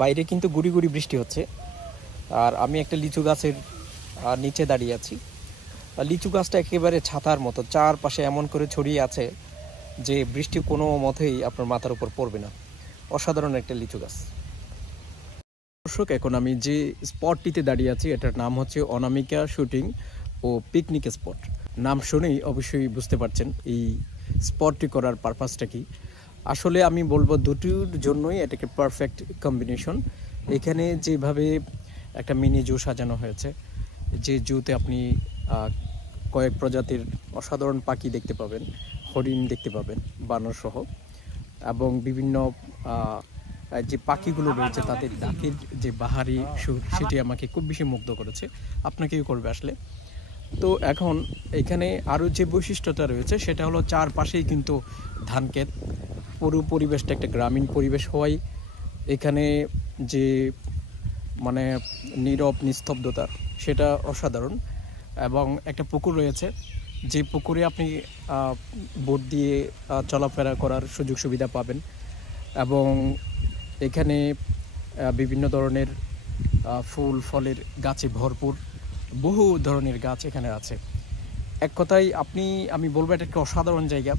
বাইরে কিন্তু গুড়ি গুড়ি বৃষ্টি হচ্ছে। আর আমি একটা লিচু গাছের নিচে দাঁড়িয়ে আছি। লিচু গাছটা একেবারে ছাতার মতো চারপাশে এমন করে ছড়িয়ে আছে যে বৃষ্টি কোনো মতেই আপনার মাথার উপর পড়বে না। অসাধারণ একটা লিচু গাছ। দর্শক, এখন আমি যে স্পটটিতে দাঁড়িয়ে আছি এটার নাম হচ্ছে অনামিকা শুটিং ও পিকনিক স্পট। নাম শুনেই অবশ্যই বুঝতে পারছেন এই স্পটটি করার পারপাসটা কি। আসলে আমি বলবো দুটির জন্যই এটাকে পারফেক্ট কম্বিনেশন। এখানে যেভাবে একটা মিনি জু সাজানো হয়েছে, যে জুতে আপনি কয়েক প্রজাতির অসাধারণ পাখি দেখতে পাবেন, হরিণ দেখতে পাবেন বানর সহ, এবং বিভিন্ন যে পাখিগুলো রয়েছে তাদের ডাকের যে বাহারি সুর সেটি আমাকে খুব বেশি মুগ্ধ করেছে, আপনাকেও করবে আসলে। তো এখন এখানে আরও যে বৈশিষ্ট্যটা রয়েছে সেটা হলো চারপাশেই কিন্তু ধানক্ষেত। পুরো পরিবেশটা একটা গ্রামীণ পরিবেশ হওয়ায় এখানে যে মানে নীরব নিস্তব্ধতা সেটা অসাধারণ। এবং একটা পুকুর রয়েছে, যে পুকুরে আপনি বোট দিয়ে চলাফেরা করার সুযোগ সুবিধা পাবেন। এবং এখানে বিভিন্ন ধরনের ফুল ফলের গাছে ভরপুর, বহু ধরনের গাছ এখানে আছে। এক কথায় আমি বলবো এটা একটা অসাধারণ জায়গা।